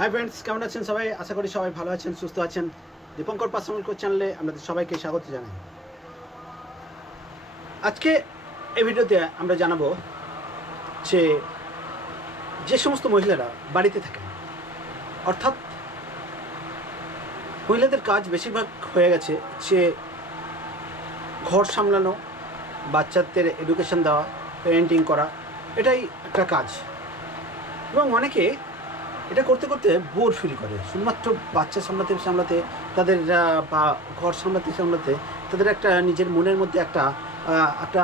Hi friends, কেমন আছেন সবাই? আশা করি সবাই ভালো আছেন, সুস্থ আছেন। দীপঙ্কর পার্সোনাল কোচ চ্যানেলে আপনাদের সবাইকে স্বাগত জানাই। আজকে এই ভিডিওতে আমরা জানাবো যে সমস্ত মহিলারা বাড়িতে থাকেন, অর্থাৎ মহিলাদের কাজ বেশিরভাগ হয়ে গেছে যে ঘর সামলানো, বাচ্চাদের এডুকেশন দেওয়া, পেরেন্টিং করা, এটাই একটা কাজ। এবং অনেকে এটা করতে করতে বোর ফিল করে। শুধুমাত্র বাচ্চা সামলাতে সামলাতে তাদের বা ঘর সামলাতে সামলাতে তাদের একটা নিজের মনের মধ্যে একটা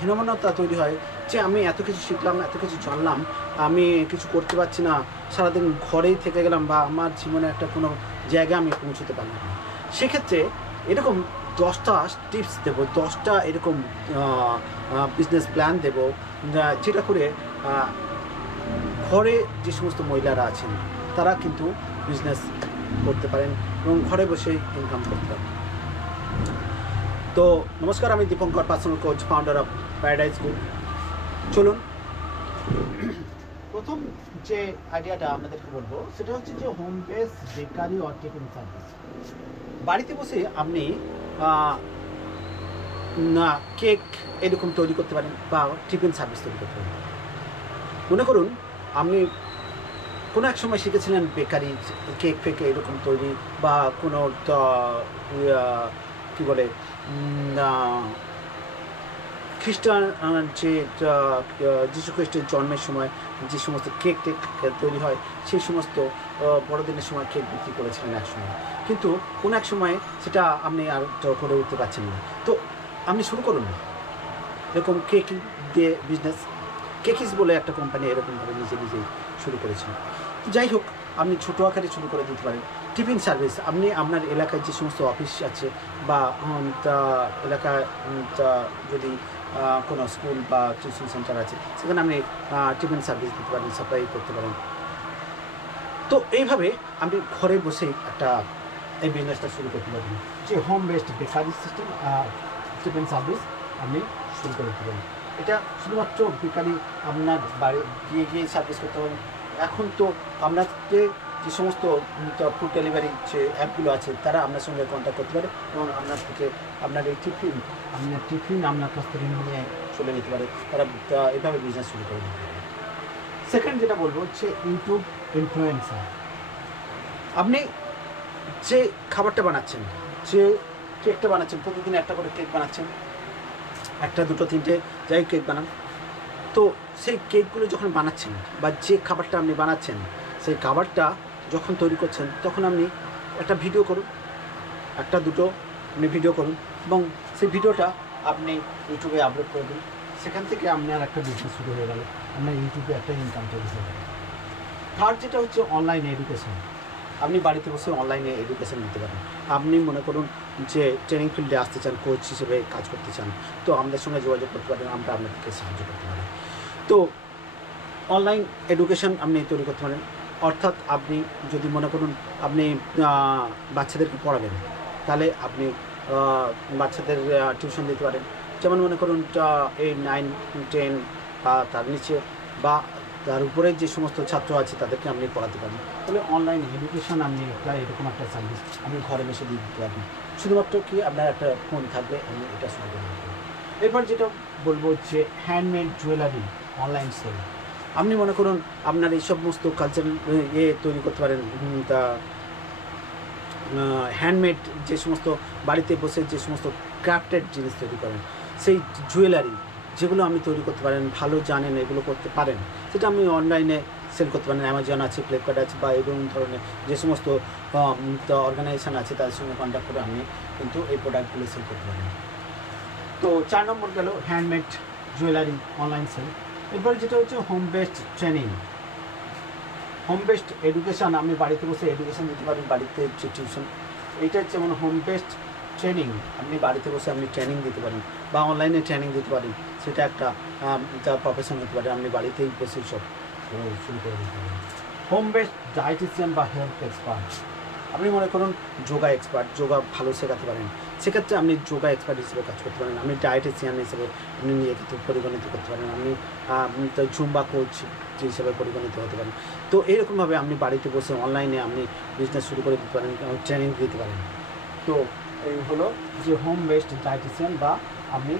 হীনমন্যতা তৈরি হয় যে আমি এত কিছু শিখলাম, এত কিছু জানলাম, আমি কিছু করতে পারছি না, সারাদিন ঘরেই থেকে গেলাম বা আমার জীবনে একটা কোনো জায়গায় আমি পৌঁছতে পারলাম না। সেক্ষেত্রে এরকম 10টা টিপস দেবো, 10টা এরকম বিজনেস প্ল্যান দেবো, যেটা করে ঘরে যে সমস্ত মহিলারা আছেন তারা কিন্তু বিজনেস করতে পারেন এবং ঘরে বসেই ইনকাম করতে পারেন। তো নমস্কার, আমি Dipankar, personal coach, founder of paradise group. চলুন, প্রথম যে আইডিয়াটা আপনাদেরকে বলবো সেটা হচ্ছে যে home base bakery or tiffin service. বাড়িতে বসে আপনি কেক এরকম তৈরি করতে পারেন বা টিফিন সার্ভিস তৈরি করতে পারেন। মনে করুন আপনি কোনো এক সময় শিখেছিলেন বেকারি, কেক ফেকে এরকম তৈরি, বা কোনো কী বলে খ্রিস্টান যে যীশু খ্রিস্টের জন্মের সময় যে সমস্ত কেক টেক তৈরি হয়, সেই সমস্ত বড়দিনের সময় কেক বিক্রি করেছিলেন এক সময়, কিন্তু কোনো এক সময় সেটা আপনি আর করে উঠতে পারছেন না। তো আপনি শুরু করুন এরকম কেক দিয়ে বিজনেস। কেকিস বলে একটা কোম্পানি এরকমভাবে নিজেই শুরু করেছেন। যাই হোক, আপনি ছোটো আকারে শুরু করে দিতে পারেন। টিফিন সার্ভিস, আপনি আপনার এলাকায় যে সমস্ত অফিস আছে বা এলাকায় যদি কোনো স্কুল বা টিউশন সেন্টার আছে, সেখানে আপনি টিফিন সার্ভিস দিতে পারেন, সাপ্লাই করতে পারেন। তো এইভাবে আপনি ঘরে বসেই একটা এই বিজনেসটা শুরু করতে পারেন, যে home based bakery system tiffin service আপনি শুরু করে দিতে পারেন। এটা শুধুমাত্র বেকারি আপনার বাড়ি গিয়ে সার্ভিস করতে পারেন। এখন তো আপনাকে যে সমস্ত ফুড ডেলিভারি যে অ্যাপগুলো আছে তারা আপনার সঙ্গে কন্ট্যাক্ট করতে পারে এবং আপনার থেকে আপনার এই টিফিন আপনার কাছ থেকে নিয়ে চলে যেতে পারে। তারা এভাবে বিজনেস শুরু করে দিতে পারে। সেকেন্ড যেটা বলবো হচ্ছে ইউটিউব ইনফ্লুয়েন্সার। আপনি যে খাবারটা বানাচ্ছেন, যে কেকটা বানাচ্ছেন, প্রতিদিন একটা করে কেক বানাচ্ছেন, একটা দুটো তিনটে যাই কেক বানান, তো সেই কেকগুলো যখন বানাচ্ছেন বা যে খাবারটা আপনি বানাচ্ছেন, সেই খাবারটা যখন তৈরি করছেন তখন আপনি একটা ভিডিও করুন, একটা দুটো আপনি ভিডিও করুন এবং সেই ভিডিওটা আপনি ইউটিউবে আপলোড করে দিন। সেখান থেকে আপনার একটা বিজনেস শুরু হয়ে গেল, আপনার ইউটিউবে একটা ইনকাম তৈরি হয়ে গেল। থার্ড যেটা হচ্ছে অনলাইন এডুকেশন। আপনি বাড়িতে বসে অনলাইনে এডুকেশন নিতে পারেন। আপনি মনে করুন যে ট্রেনিং ফিল্ডে আসতে চান, কোচ হিসেবে কাজ করতে চান, তো আমাদের সঙ্গে যোগাযোগ করতে পারেন, আমরা আপনাদেরকে সাহায্য করতে পারি। তো অনলাইন এডুকেশন আপনি তৈরি করতে পারেন। অর্থাৎ আপনি যদি মনে করুন আপনি বাচ্চাদেরকে পড়াবেন, তাহলে আপনি বাচ্চাদের টিউশন দিতে পারেন। যেমন মনে করুন 8, 9, 10 বা তার নিচে বা তার উপরে যে সমস্ত ছাত্র আছে তাদেরকে আপনি পড়াতে পারেন। তাহলে অনলাইন এডুকেশন আপনি একটা এরকম একটা সার্ভিস আপনি ঘরে বসে দিয়ে দিতে পারবেন। শুধুমাত্র কি আপনার একটা ফোন থাকবে, আপনি এটা শুরু করে দিতে পারবেন। এরপর যেটা বলবো হচ্ছে হ্যান্ডমেড জুয়েলারি অনলাইন সেল। আপনি মনে করুন আপনার এই সমস্ত কালচারাল তৈরি করতে পারেন, তা হ্যান্ডমেড যে সমস্ত বাড়িতে বসে যে সমস্ত ক্রাফটেড জিনিস তৈরি করেন, সেই জুয়েলারি যেগুলো আপনি তৈরি করতে পারেন, ভালো জানেন, এগুলো করতে পারেন, সেটা আপনি অনলাইনে সেল করতে পারেন। অ্যামাজন আছে, ফ্লিপকার্ট আছে, বা এরকম ধরনের যে সমস্ত অর্গানাইজেশান আছে তাদের সঙ্গে কন্ট্যাক্ট করে আপনি কিন্তু এই প্রোডাক্টগুলো সেল করতে পারেন। তো 4 নম্বর গেল হ্যান্ডমেড জুয়েলারি অনলাইন সেল। এরপরে যেটা হচ্ছে home based training, home based education. আপনি বাড়িতে বসে এডুকেশান দিতে পারেন, বাড়িতে যে টিউশন, এইটা যেমন হোম বেসড ট্রেনিং, আপনি বাড়িতে বসে আপনি ট্রেনিং দিতে পারেন বা অনলাইনে ট্রেনিং দিতে পারেন। সেটা একটা প্রফেশন হতে পারে, আপনি বাড়িতেই বসে সব শুরু করে দিতে পারেন। হোম বেসড ডায়েটিশিয়ান বা হেলথ এক্সপার্ট। আপনি মনে করুন যোগা এক্সপার্ট, যোগা ভালো শেখাতে পারেন, সেক্ষেত্রে আপনি যোগা এক্সপার্ট হিসেবে কাজ করতে পারেন। আপনি ডায়েটিশিয়ান হিসেবে আপনি নিজেকে পরিগণিত করতে পারেন, আপনি জুম্বা কোচ হিসেবে পরিগণিত হতে পারেন। তো এইরকমভাবে আপনি বাড়িতে বসে অনলাইনে আপনি বিজনেস শুরু করে দিতে পারেন, ট্রেনিং দিতে পারেন। তো এই হলো যে হোম বেসড ডায়েটিশিয়ান বা আপনি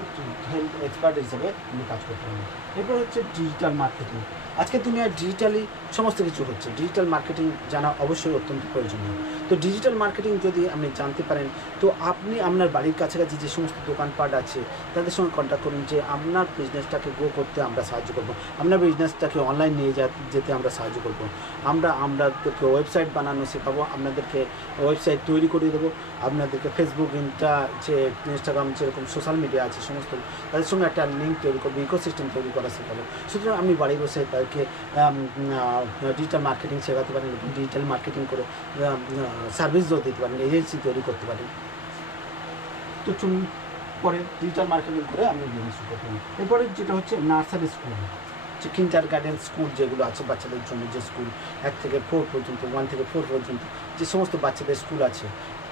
হেলথ এক্সপার্ট হিসেবে আপনি কাজ করতে পারেন। এরপর হচ্ছে ডিজিটাল মার্কেটিং। আজকের দুনিয়ায় ডিজিটালি সমস্ত কিছু হচ্ছে, ডিজিটাল মার্কেটিং জানা অবশ্যই অত্যন্ত প্রয়োজনীয়। তো ডিজিটাল মার্কেটিং যদি আপনি জানতে পারেন, তো আপনি আপনার বাড়ির কাছাকাছি যে সমস্ত দোকানপাট আছে তাদের সঙ্গে কন্ট্যাক্ট করুন যে আপনার বিজনেসটাকে গ্রো করতে আমরা সাহায্য করব, আপনার বিজনেসটাকে অনলাইন নিয়ে যেতে আমরা সাহায্য করব, আপনাদেরকে ওয়েবসাইট বানানো শেখাবো, আপনাদেরকে ওয়েবসাইট তৈরি করে দেবো, আপনাদেরকে ফেসবুক, যে ইনস্টাগ্রাম যেরকম সোশ্যাল মিডিয়া আছে সমস্ত তাদের সঙ্গে একটা লিঙ্ক তৈরি করবো, ইকোসিস্টেম তৈরি করা শেখাবো। সুতরাং আপনি বাড়ি বসে তাদেরকে ডিজিটাল মার্কেটিং শেখাতে পারেন, ডিজিটাল মার্কেটিং করে সার্ভিসও দিতে পারেন, এজেন্সি তৈরি করতে পারেন। তো চলুন পরে ডিজিটাল মার্কেটিং করে আপনি বিজনেস শুরু করতে পারেন। এরপরে যেটা হচ্ছে নার্সারি স্কুল, যে কিন্ডার গার্ডেন স্কুল যেগুলো আছে বাচ্চাদের জন্য, যে স্কুল 1 থেকে 4 পর্যন্ত, 1 থেকে 4 পর্যন্ত যে সমস্ত বাচ্চাদের স্কুল আছে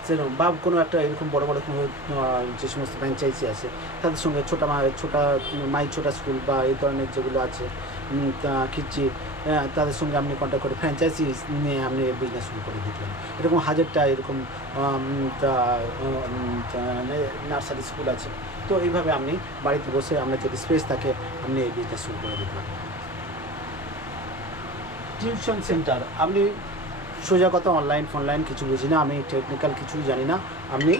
সেরকম, বা কোনো একটা এরকম বড় বড় কোনো যে সমস্ত ফ্র্যাঞ্চাইজি আছে তাদের সঙ্গে ছোটা মাই ছোটা স্কুল বা এই ধরনের যেগুলো আছে কিচ্ছি, তাদের সঙ্গে আপনি কন্ট্যাক্ট করে ফ্র্যাঞ্চাইজি নিয়ে আপনি বিজনেস শুরু করে দিতে পারেন। এরকম হাজারটা এরকম নার্সারি স্কুল আছে। তো এইভাবে আপনি বাড়িতে বসে আপনার যদি স্পেস থাকে আপনি এই বিজনেস শুরু করে দিতে পারেন। টিউশন সেন্টার, আপনি সোজা কথা অনলাইন কিছু বুঝি না, আমি টেকনিক্যাল কিছুই জানি না, আপনি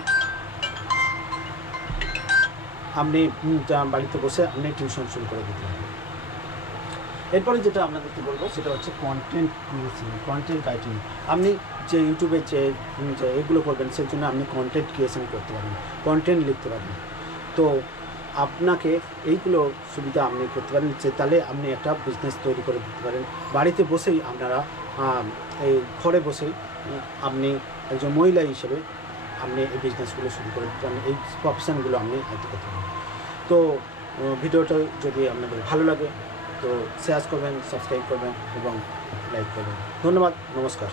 বাড়িতে বসে আপনি টিউশন শুরু করে দিতে পারেন। এরপরে যেটা আপনাদেরকে বলবো সেটা হচ্ছে কন্টেন্ট ক্রিয়েশন, কন্টেন্ট রাইটিং। আপনি যে ইউটিউবে যে এগুলো করবেন সেই জন্য আপনি কন্টেন্ট ক্রিয়েশন করতে পারেন, কন্টেন্ট লিখতে পারেন। তো আপনাকে এইগুলো সুবিধা আপনি করতে পারেন, যে তাহলে আপনি একটা বিজনেস তৈরি করে দিতে পারেন বাড়িতে বসেই। আপনারা এই ঘরে বসেই আপনি একজন মহিলা হিসেবে আপনি এই বিজনেসগুলো শুরু করে দিতে পারেন, এই প্রফেশনগুলো আপনি আয়ত্ত করতে পারেন। তো ভিডিওটা যদি আপনাদের ভালো লাগে তো শেয়ার করবেন, সাবস্ক্রাইব করবেন এবং লাইক করবেন। ধন্যবাদ, নমস্কার।